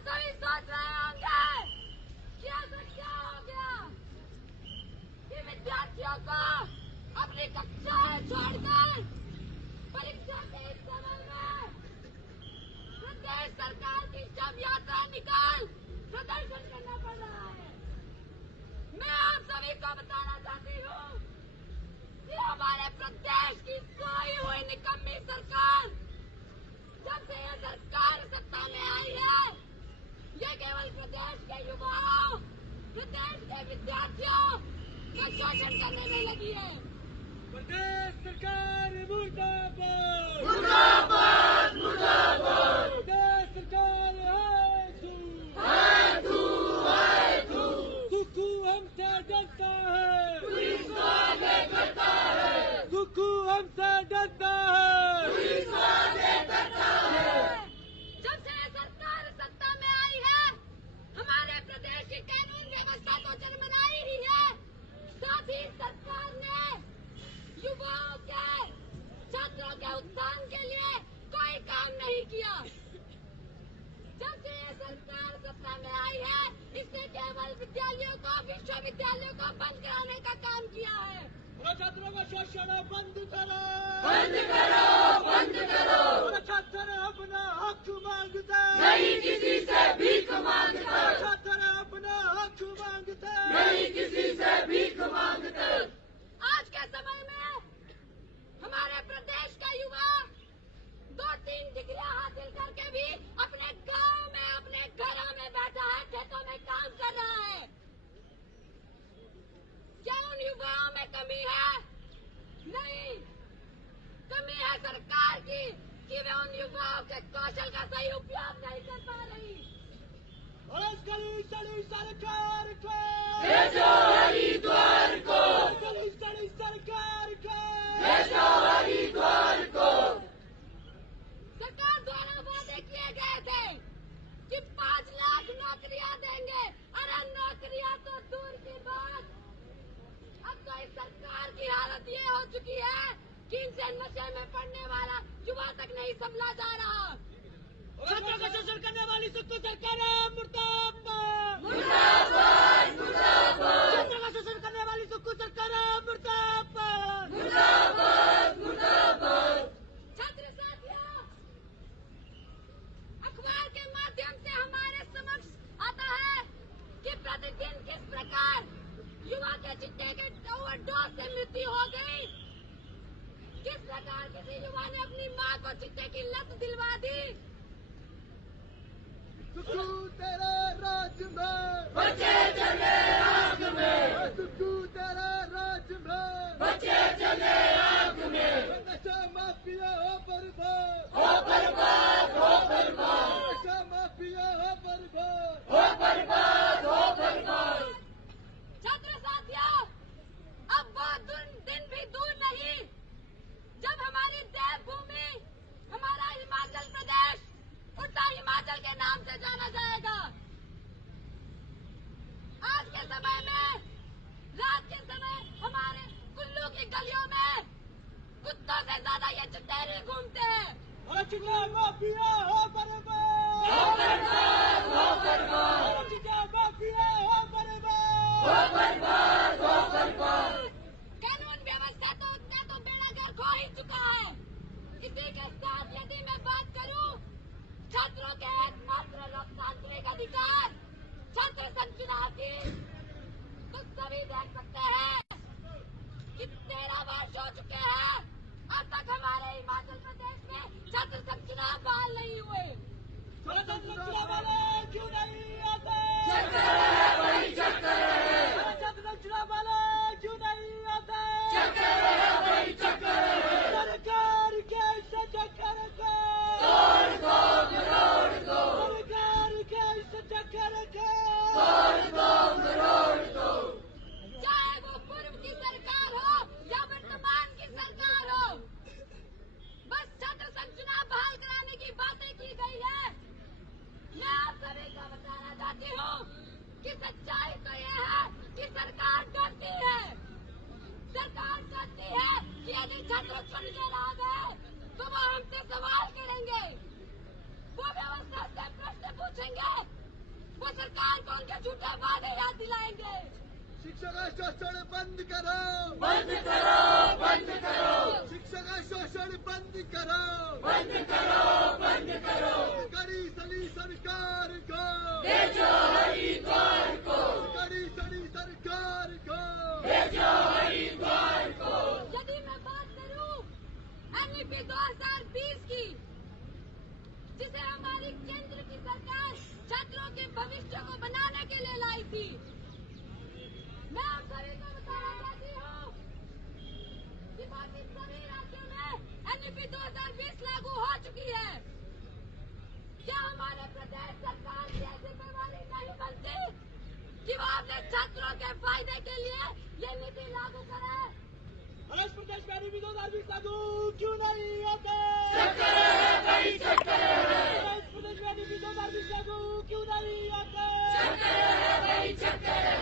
आप सभी सोच रहे होंगे कि ऐसा क्या हो गया कि विद्यार्थियों को अपनी कक्षाएं छोड़कर परीक्षा के इस समय में प्रदेश सरकार की जब यात्रा निकाल प्रदर्शन करना पड़ रहा है। मैं आप सभी को बताना चाहती हूँ कि हमारे प्रदेश की सोई हुई निकम्मी सरकार, जब से ये सरकार सत्ता में आई है, ये केवल प्रदेश के युवाओं, प्रदेश के विद्यार्थियों का शोषण करने में लगी है। प्रदेश सरकार मुर्दाबाद, मुर्दाबाद, मुर्दाबाद। प्रदेश सरकार है तू, कुकू हमसे डरता है, पुलिस को आगे करता है, कुकू हमसे डरता है, पुलिस को आगे करता है। जब से सरकार सत्ता में आई है, हमारे प्रदेश की कानून व्यवस्था तो चरमराई ही है, साथ ही सरकार ने युवाओं के, छात्रों के उत्थान के लिए कोई काम नहीं किया। जब से ये सरकार सत्ता में आई है, इसने केवल विद्यालयों को, विश्वविद्यालयों को बंद कराने का काम किया है। छात्रों का शोषण बंद करो, बंद करो, बंद करो। छात्र अपना हक मांगते नहीं किसी से भीख मांगते, छात्र अपना हक मांगते नहीं किसी से भीख मांगते। आज के समय में हमारे प्रदेश का युवा 2-3 डिग्रियां हासिल करके भी अपने गांव में, अपने घरों में बैठा है, खेतों में काम कर रहा है। क्या उन युवाओं में कमी है? नहीं, कमी है सरकार की कि वे उन युवाओं के कौशल का सही उपयोग नहीं कर पा रही। गली सरकार को भेजो हरिद्वार को, गली सरकार को भेजो हरिद्वार को। सरकार द्वारा वादे किए गए थे कि 5 लाख नौकरियां देंगे। अरे नौकरियां तो दूर की बात, अब तो इस सरकार की हालत ये हो चुकी है कि इनसे नशे में पड़ने वाला युवा तक नहीं संभला जा रहा। छात्रों का शोषण करने वाली सुक्कू सरकार मुर्दाबाद, मुर्दाबाद, मुर्दाबाद, छात्रों का शोषण करने वाली सुक्कू सरकार मुर्दाबाद, मुर्दाबाद, मुर्दाबाद। छात्र साथियों, अखबार के माध्यम से हमारे समक्ष आता है कि प्रतिदिन किस प्रकार युवा के चिट्टे के ओवरडोज से मृत्यु हो गई, किस प्रकार किसी युवा ने अपनी मां को चिट्टे की लत दिलवा दी। सुक्कू तेरे राज में बच्चे चले आग में, सुक्कू तेरे राज में बच्चे चले आग में। नशा माफिया हो बर्बाद, हो बर्बाद, हो बर्बाद, नशा माफिया हो बर्बाद, हो बर्बाद, हो बर्बाद। छात्र साथियों, अब वो दिन भी दूर नहीं जब हमारी देवभूमि, हमारा हिमाचल प्रदेश उत्तर हिमाचल के नाम से जाना जाएगा। आज के समय में, रात के समय हमारे कुल्लू की गलियों में कुत्तों से ज्यादा ये चुटेरे घूमते हैं। चिट्टा माफिया हो बर्बाद, हो बर्बाद, हो बर्बाद, चिट्टा माफिया हो बर्बाद, हो बर्बाद, हो बर्बाद। कानून व्यवस्था तो उसका तो बेड़ा गर्क हो ही चुका है। इसी के साथ यदि मैं बात करूं छात्रों के एकमात्र लोकतांत्रिक अधिकार छात्र संघ चुनाव की, तो सभी देख सकते हैं कि 13 वर्ष हो चुके हैं, अब तक हमारे हिमाचल प्रदेश में छात्र संघ चुनाव बहाल नहीं हुए। छात्र वाले क्यों नहीं आते, चक्कर है भाई, चक्कर है, छात्र चुनाव वाले क्यों नहीं आते, चक्कर है भाई, चक्कर है। सरकार कैसे चक्कर को तोड़ दो, मरोड़ दो, सरकार कैसे चक्कर को तोड़ दो, मरोड़ दो। चाहे वो पूर्व की सरकार हो या वर्तमान की सरकार हो, बस छात्र संघ चुनाव बहाल कराने की बातें की गई है। मैं आप सभी को बताना चाहती हूँ कि सच्चाई तो यह है कि सरकार डरती है। सरकार डरती है कि यदि छात्र चुनकर आ गए तो वो हमसे सवाल करेंगे, वो व्यवस्था से प्रश्न पूछेंगे उनके झूठे वादे याद दिलाएंगे। शिक्षा का शोषण बंद करो, बंद करो, बंद करो, शिक्षा का शोषण बंद करो, बंद करो, बंद करो। कड़ी सड़ी सरकार को भेजो हरिद्वार को, कड़ी सड़ी सरकार को भेजो हरिद्वार को। यदि मैं बात करूं NEP 2020 की, जिसे हमारी केंद्र की सरकार छात्रों के भविष्य को बनाने के लिए लाई थी, मैं आप सभी को बताना चाहती हूँ कि बाकी सभी राज्यों में NEP 2020 लागू हो चुकी है। क्या हमारे प्रदेश सरकार की ऐसी बेईमानी नहीं बनती कि वो अपने छात्रों के फायदे के लिए ये नीति लागू करे? महाराष्ट्र प्रदेश में NEP 2020 लागू क्यों नहीं होते? चक्कर है भाई, चक्कर है। महाराष्ट्र प्रदेश में NEP 2020 लागू क्यों नहीं होते? चक्कर है भाई, चक्कर है।